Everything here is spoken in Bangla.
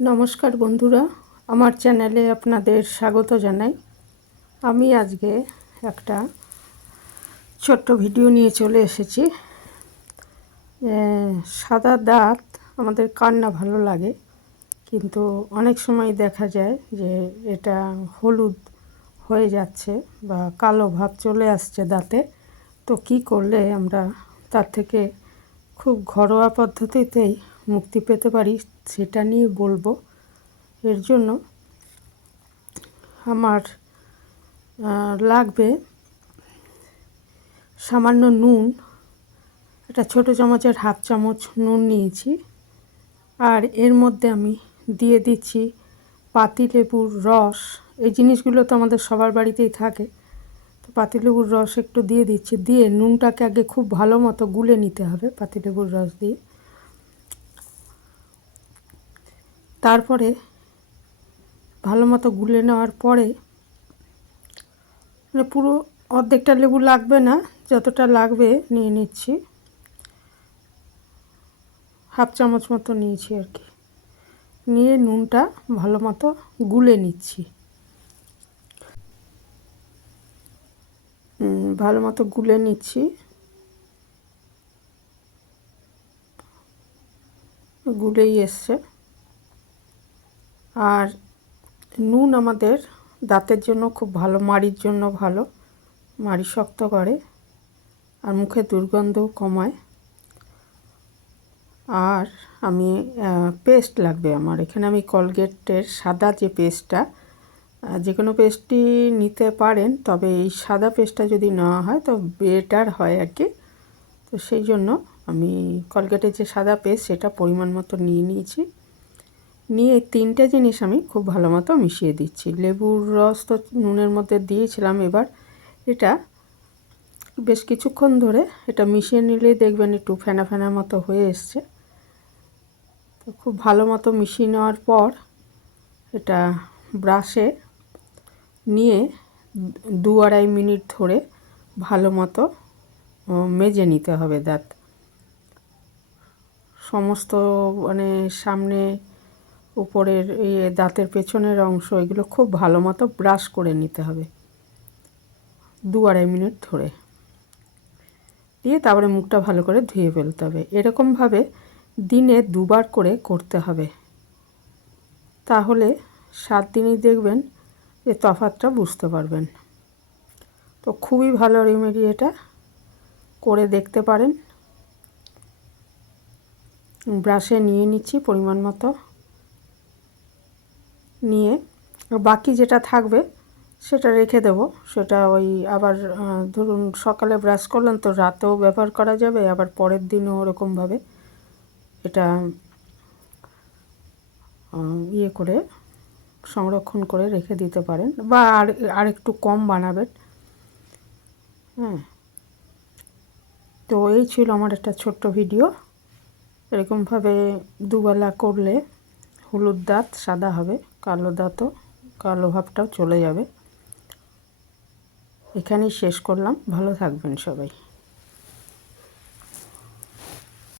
নমস্কার বন্ধুরা, আমার চ্যানেলে আপনাদের স্বাগত জানাই। আমি আজকে একটা ছোট্ট ভিডিও নিয়ে চলে এসেছি। সাদা দাঁত আমাদের কার না ভালো লাগে, কিন্তু অনেক সময় দেখা যায় যে এটা হলুদ হয়ে যাচ্ছে বা কালো ভাব চলে আসছে দাঁতে। তো কি করলে আমরা তার থেকে খুব ঘরোয়া পদ্ধতিতেই মুক্তি পেতে পারি সেটা নিয়ে বলবো। এর জন্য আমার লাগবে সামান্য নুন, একটা ছোটো চামচের হাফ চামচ নুন নিয়েছি। আর এর মধ্যে আমি দিয়ে দিচ্ছি পাতিলেবুর রস। এই জিনিসগুলো তো আমাদের সবার বাড়িতেই থাকে, তো পাতিলেবুর রস একটু দিয়ে দিচ্ছি। দিয়ে নুনটাকে আগে খুব ভালো মতো গুলে নিতে হবে পাতিলেবুর রস দিয়ে। তারপরে ভালো মতো গুলে নেওয়ার পরে পুরো অর্ধেকটা লেবু লাগবে না, যতটা লাগবে নিয়ে নিচ্ছি, হাফ চামচ মতো নিয়েছি আর কি। নিয়ে নুনটা ভালো মতো গুলে নিচ্ছি। ভালো মতো গুলে নিচ্ছি। গুলেই এসছে। আর নুন আমাদের দাঁতের জন্য খুব ভালো, মাড়ির জন্য ভালো, মাড়ি শক্ত করে আর মুখে দুর্গন্ধও কমায়। আর আমি পেস্ট লাগবে আমার এখানে। আমি কলগেটের সাদা যে পেস্টটা, যে কোনো পেস্টই নিতে পারেন, তবে এই সাদা পেস্টটা যদি নেওয়া হয় তো বেটার হয় আর কি। তো সেই জন্য আমি কলগেটের যে সাদা পেস্ট সেটা পরিমাণ মতো নিয়ে নিয়েছি। নিয়ে তিনটে জিনিস আমি খুব ভালো মতো মিশিয়ে দিচ্ছি। লেবুর রস তো নুনের মধ্যে দিয়েছিলাম, এবার এটা বেশ কিছুক্ষণ ধরে এটা মিশিয়ে নিলেই দেখবেন একটু ফেনা ফেনা মতো হয়ে এসছে। তো খুব ভালো মতো মিশিয়ে নেওয়ার পর এটা ব্রাশে নিয়ে 2-2.5 মিনিট ধরে ভালো মতো মেজে নিতে হবে দাঁত সমস্ত, মানে সামনে উপরের এই দাঁতের পেছনের অংশ, এগুলো খুব ভালো মতো ব্রাশ করে নিতে হবে 2-2.5 মিনিট ধরে। দিয়ে তারপরে মুখটা ভালো করে ধুয়ে ফেলতে হবে। এরকমভাবে দিনে 2বার করে করতে হবে, তাহলে 7 দিনই দেখবেন যে তফাৎটা বুঝতে পারবেন। তো খুবই ভালো রেমেডি, এটা করে দেখতে পারেন। ব্রাশে নিয়ে নিচ্ছি পরিমাণ মতো, নিয়ে বাকি যেটা থাকবে সেটা রেখে দেব। সেটা ওই আবার ধরুন সকালে ব্রাশ করলেন তো রাতেও ব্যবহার করা যাবে, আবার পরের দিনও ওরকমভাবে এটা ইয়ে করে সংরক্ষণ করে রেখে দিতে পারেন, বা আর একটু কম বানাবেন। হ্যাঁ, তো এই ছিল আমার একটা ছোট্ট ভিডিও। এরকমভাবে দুবেলা করলে হলুদ দাঁত সাদা হবে, কালো দাঁতও, কালো ভাবটাও চলে যাবে। এখানেই শেষ করলাম। ভালো থাকবেন সবাই।